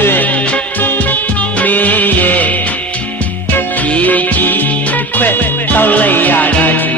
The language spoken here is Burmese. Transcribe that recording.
ွေမင်းရဲ့ကြီးကြီးခွဲ့တော့လိုက်ရတာကြီး